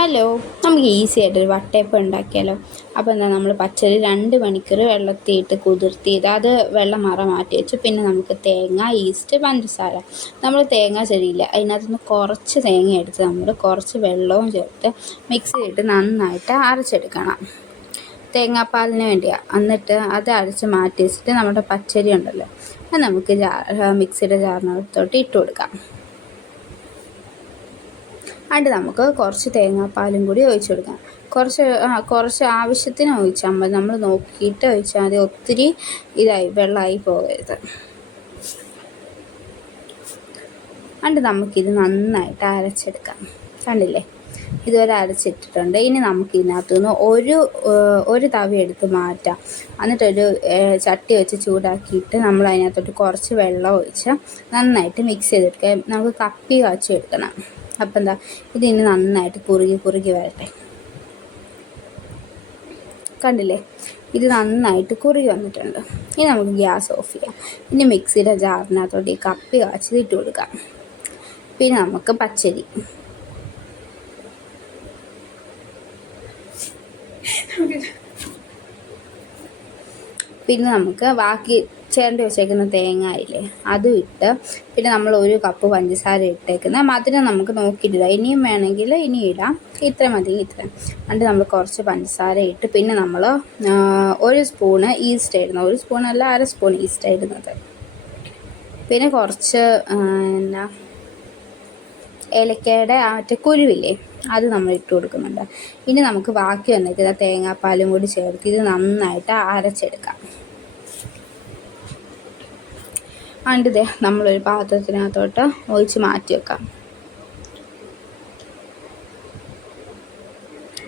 Hello നമുക്ക് easy ആയിട്ടൊരു വട്ടയപ്പം ഉണ്ടാക്കിയാലോ? അപ്പോൾ എന്താ നമ്മൾ പച്ചരി രണ്ട് മണിക്കൂർ വെള്ളത്തിയിട്ട് കുതിർത്തിയത് അത് വെള്ളം മാറാൻ മാറ്റി വെച്ചു. പിന്നെ നമുക്ക് തേങ്ങ ഈസ്റ്റ് പഞ്ചസാര. നമ്മൾ തേങ്ങ ചെടിയില്ല അതിനകത്തുനിന്ന് കുറച്ച് തേങ്ങ എടുത്ത് നമ്മൾ കുറച്ച് വെള്ളവും ചേർത്ത് മിക്സിയിലിട്ട് നന്നായിട്ട് അരച്ചെടുക്കണം. തേങ്ങാപ്പാലിന് വേണ്ടിയാണ് എന്നിട്ട് അത് അരച്ച് മാറ്റി വെച്ചിട്ട് നമ്മുടെ പച്ചരി ഉണ്ടല്ലോ അത് നമുക്ക് ജാ മിക്സിയുടെ ജാറിനകത്തോട്ട് ഇട്ട് കൊടുക്കാം. എന്നിട്ട് നമുക്ക് കുറച്ച് തേങ്ങാപ്പാലും കൂടി ഒഴിച്ച് കൊടുക്കാം. കുറച്ച് കുറച്ച് ആവശ്യത്തിന് ഒഴിച്ചാൽ മതി നമ്മൾ നോക്കിയിട്ട് ഒഴിച്ചാൽ മതി ഒത്തിരി ഇതായി വെള്ളമായി പോകരുത്. അതിന്റെ നമുക്കിത് നന്നായിട്ട് അരച്ചെടുക്കാം. കണ്ടില്ലേ? ഇതുവരെ അരച്ചിട്ടിട്ടുണ്ട്. ഇനി നമുക്ക് ഇതിനകത്തു നിന്ന് ഒരു ഒരു തവി എടുത്ത് മാറ്റാം. എന്നിട്ടൊരു ചട്ടി വെച്ച് ചൂടാക്കിയിട്ട് നമ്മൾ അതിനകത്തോട്ട് കുറച്ച് വെള്ളം ഒഴിച്ച് നന്നായിട്ട് മിക്സ് ചെയ്തെടുക്കാം. നമുക്ക് കപ്പി കാച്ചി എടുക്കണം. അപ്പം എന്താ ഇതിന് നന്നായിട്ട് കുറുകി കുറുകി വരട്ടെ. കണ്ടില്ലേ? ഇത് നന്നായിട്ട് കുറുകി വന്നിട്ടുണ്ട്. ഇനി നമുക്ക് ഗ്യാസ് ഓഫ് ചെയ്യാം. ഇനി മിക്സിയുടെ ജാറിനകത്തോട്ട് ഈ കപ്പി കാച്ചത് ഇട്ട് കൊടുക്കാം. പിന്നെ നമുക്ക് പച്ചരി. പിന്നെ നമുക്ക് ബാക്കി ചേർത്ത് വെച്ചേക്കുന്ന തേങ്ങ ഇല്ലേ? അതും ഇട്ട് പിന്നെ നമ്മൾ ഒരു കപ്പ് പഞ്ചസാര ഇട്ടേക്കുന്ന മധുരം നമുക്ക് നോക്കിയിട്ടില്ല. ഇനിയും വേണമെങ്കിൽ ഇനി ഇടാം. ഇത്ര മതി ഇത്ര എന്നിട്ട് നമ്മൾ കുറച്ച് പഞ്ചസാര ഇട്ട് പിന്നെ നമ്മൾ ഒരു സ്പൂണ് ഈസ്റ്റ് ഇടുന്നത്. ഒരു സ്പൂണല്ല അര സ്പൂൺ ഈസ്റ്റ് ഇടുന്നത്. പിന്നെ കുറച്ച് എന്നാ ഏലക്കയുടെ ആ മറ്റേ കുരുവില്ലേ? അത് നമ്മൾ ഇട്ട് കൊടുക്കുന്നുണ്ട്. ഇനി നമുക്ക് ബാക്കി വന്നിട്ട് തേങ്ങാപ്പാലും കൂടി ചേർത്ത് ഇത് നന്നായിട്ട് അരച്ചെടുക്കാം. അണ്ടിതേ നമ്മളൊരു പാത്രത്തിനകത്തോട്ട് ഒഴിച്ച് മാറ്റി വെക്കാം.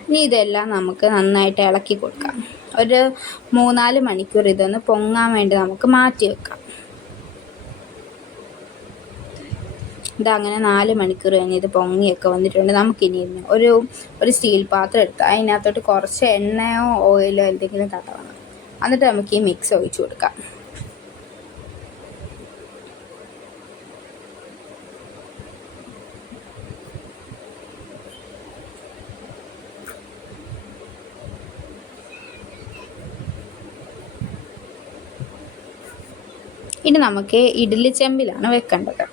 ഇനി ഇതെല്ലാം നമുക്ക് നന്നായിട്ട് ഇളക്കി കൊടുക്കാം. ഒരു മൂന്നാൽ മണിക്കൂർ ഇതൊന്ന് പൊങ്ങാൻ വേണ്ടി നമുക്ക് മാറ്റി വെക്കാം. ഇതങ്ങനെ നാല് മണിക്കൂർ കഴിഞ്ഞ് ഇത് പൊങ്ങിയൊക്കെ വന്നിട്ടുണ്ട്. നമുക്കിനി ഒരു ഒരു സ്റ്റീൽ പാത്രം എടുത്ത് അതിനകത്തോട്ട് കുറച്ച് എണ്ണയോ ഓയിലോ എന്തെങ്കിലും തട്ടണം എന്നിട്ട് നമുക്ക് ഈ മിക്സ് ഒഴിച്ചു കൊടുക്കാം. ഇനി നമുക്ക് ഇഡ്ഡലി ചെമ്പിലാണ് വെക്കേണ്ടത്.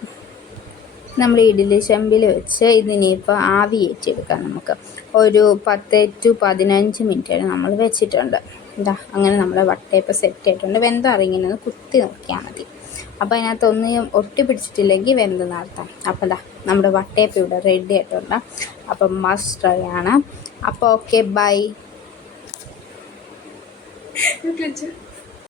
നമ്മൾ ഇഡ്ഡലി ചെമ്പിൽ വെച്ച് ഇതിനിപ്പോൾ ആവി ഏറ്റെടുക്കാം നമുക്ക്. ഒരു പത്ത് ടു പതിനഞ്ച് മിനിറ്റ് നമ്മൾ വെച്ചിട്ടുണ്ട്. എന്താ അങ്ങനെ നമ്മുടെ വട്ടയപ്പം സെറ്റ് ആയിട്ടുണ്ട്. വെന്തറിങ്ങനെ ഒന്ന് കുത്തി നോക്കിയാൽ മതി. അപ്പോൾ അതിനകത്ത് ഒന്നും ഒട്ടി പിടിച്ചിട്ടില്ലെങ്കിൽ വെന്ത് നടത്താം അപ്പോൾ എന്താ നമ്മുടെ വട്ടയപ്പം ഇവിടെ റെഡി ആയിട്ടുണ്ട്. അപ്പം മസ്റ്റ് ട്രൈ ആണ്. അപ്പോൾ ഓക്കെ ബൈ